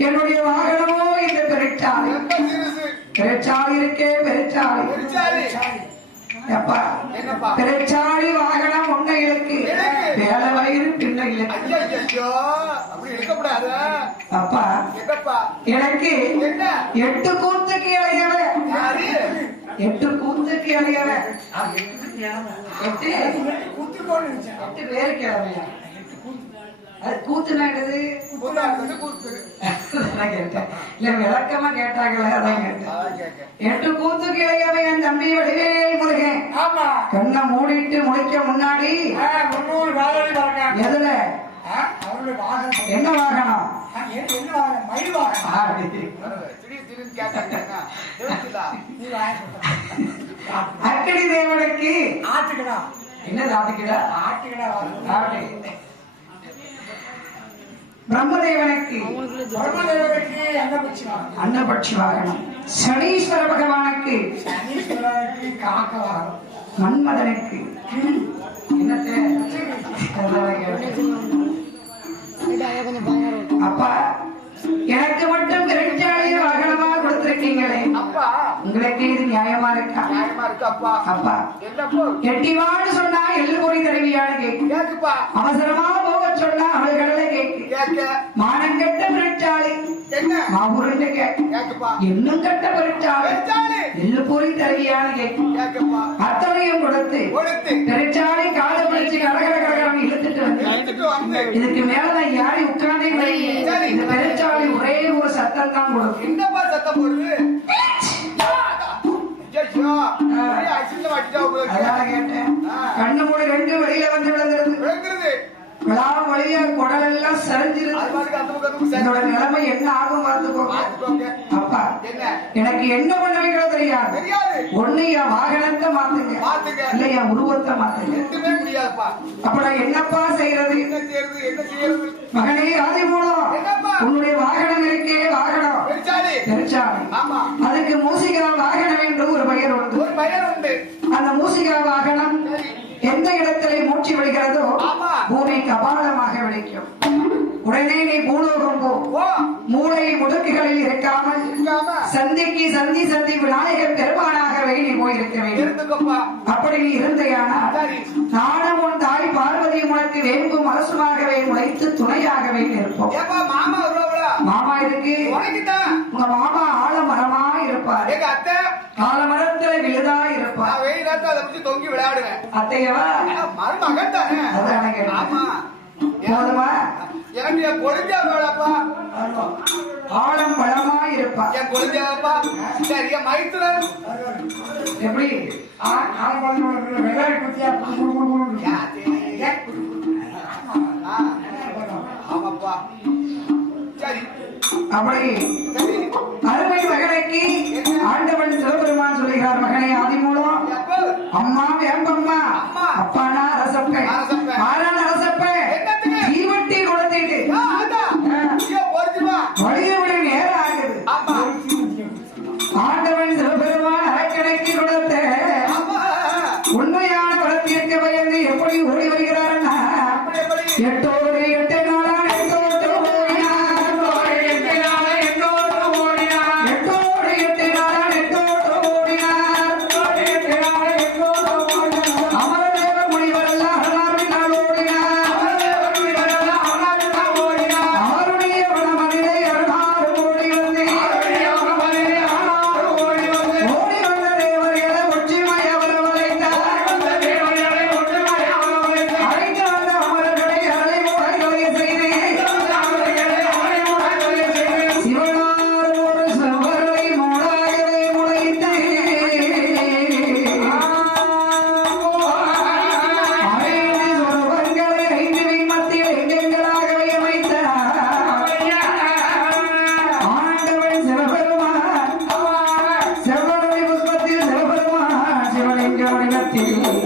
என்னுடைய வாகனமோ இந்த பெருச்சாலை பெருச்சாலை இருக்கே பெருச்சாலை அப்பா பெருச்சாலை வாகனம் ஒன்னைகளுக்கு எனக்கு. வேலை வயிறு பின்னைகளுக்கு அப்பா எனக்கு எட்டு கூத்துக்கு இளையவன் எட்டு கூத்துக்கு இளையவன் எட்டு எட்டு? பேரு கிழமையா அது கூத்துனா என்னது புத்தாண்டு கூத்து அதான் கேட்டேன் இல்ல விளக்கமா கேட்டாங்களே அதான் கேட்டேன் என் தம்பி வடிவேல் முருகன் கண்ணை மூடிட்டு முழிக்க முன்னாடி எதுல என்ன வாகனம் என்ன வாகனம் மயில் வாகனம் அக்கடி தேவனுக்கு ஆட்டுக்கடா. என்ன சாதிக்கிறா ஆட்டுக்கடா. பிரம்மதேவனுக்கு அன்னபட்சி வாகனம் சனீஸ்வர பகவானுக்கு சனீஸ்வரருக்கு காக்க வாகனம் மன்மதனுக்கு. அப்பா எனக்கு மட்டும் இது நியாயமா இருக்கா? அப்பா? அப்பா. எட்டிவான்னு சொன்னா எள்ளு பொறி தருவியான்னு கேக்கு கேக்குப்பா. அவசரமா போக சொன்னா அவள்களை கேக்கு கேட்க. மானம் கெட்ட பெருச்சாலை என்ன? மாபுரண்டு கேக்கு கேக்குப்பா. இன்னும் கெட்ட பெருச்சாலி எள்ளு பொறி தருவியான்னு கேக்கு கேக்குப்பா. அத்தனையும் கொடுத்து. பெருச்சாலை காதை பிடிச்சு கடகர கடகரம் இழுத்துட்டு வந்து. இதுக்கு மேலதான் யாரி உட்கார்ந்தே. இந்த பெருச்சாலை ஒரே ஒரு சத்தம் தான் கொடுக்கும். என்னப்பா சத்தம் போடுது? கண்ணு மூடி ரெண்டு வெளியில வந்து விழுந்துருது. விளங்குறது விழா வழியா குடல் எல்லாம் என்னோட நிலைமை என்ன ஆகும் பார்த்துக்கோங்க அப்பா என்ன? எனக்கு என்ன பண்ணுவீங்களோ தெரியாது. ஒண்ணு என் வாகனத்தை மாத்துங்க. இல்ல என் உருவத்தை மாத்துங்க. அப்ப நான் என்னப்பா செய்யறது? மகனே ஆதிமூலம் என்னப்பா? உன்னுடைய வாகனம் இருக்கே வாகனம் பெருச்சாலி பெருச்சாலை ஆமா அதுக்கு மூசிகா வாகனம் என்று ஒரு பெயர் உண்டு ஒரு பையன் உண்டு அந்த மூசிகா வாகனம் சரி எந்த இடத்திலே மூச்சு விடுகிறதோ. பூமி கபாலமாக விளைக்கும். உடனே நீ பூலோகம் போ மூளை முடுக்குகளில் இருக்காமல் இருக்காம. சந்திக்கு சந்தி சந்தி விநாயகர் பெருமானாகவே நீ போயிருக்க வேண்டும். அப்படி நீ இருந்தையானால் நானும் உன் தாய் பார்வதி உனக்கு வேம்பும் அரசுமாகவே உழைத்து துணையாகவே இருப்போம். மாமா உனக்குதான் உங்க மாமா ஆலமரமா இருப்பார். எங்க தொங்கி விளையாடுவேன் அத்தையவா? மருமகன் தானே. ஆமா. போதுமா? எனக்கு என் கொழுந்தியா வேலைப்பா ஆழம் பழமா என் கொழுந்தியாப்பா சரி என் எப்படி? வெள்ளாடி குத்தியா? புடு, புடு, புடு, புடு. யாரு? ஆ, ஆமாப்பா. சரி. அப்படி சரி. creyente partiu